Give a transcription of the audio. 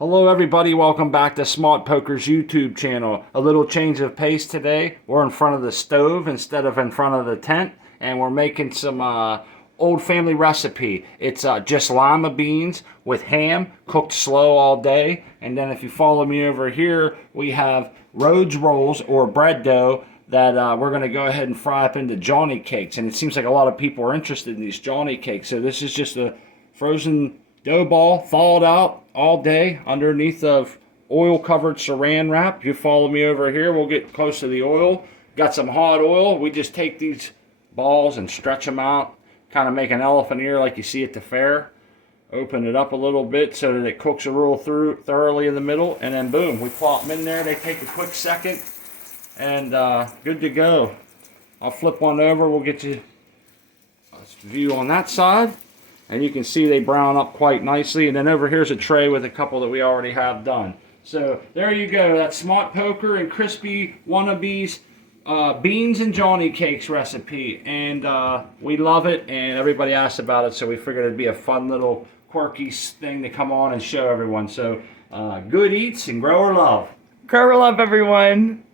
Hello everybody, welcome back to Smart Poker's YouTube channel. A little change of pace today. We're in front of the stove instead of in front of the tent, and we're making some old family recipe. It's just lima beans with ham, cooked slow all day. And then if you follow me over here, we have Rhodes rolls or bread dough that we're going to go ahead and fry up into Johnny cakes. And it seems like a lot of people are interested in these Johnny cakes. So this is just a frozen dough ball thawed out all day underneath of oil covered saran wrap. If you follow me over here, we'll get close to the oil. Got some hot oil. We just take these balls and stretch them out, kind of make an elephant ear like you see at the fair. Open it up a little bit so that it cooks a real thoroughly in the middle, and then boom, we plop them in there. They take a quick second, and good to go. I'll flip one over. We'll get you a view on that side. And you can see they brown up quite nicely. And then over here's a tray with a couple that we already have done. So there you go. That's Smart Poker and Crispy Wannabes beans and Johnny cakes recipe. And we love it. And everybody asked about it. So we figured it'd be a fun little quirky thing to come on and show everyone. So good eats and grower love. Grower love, everyone.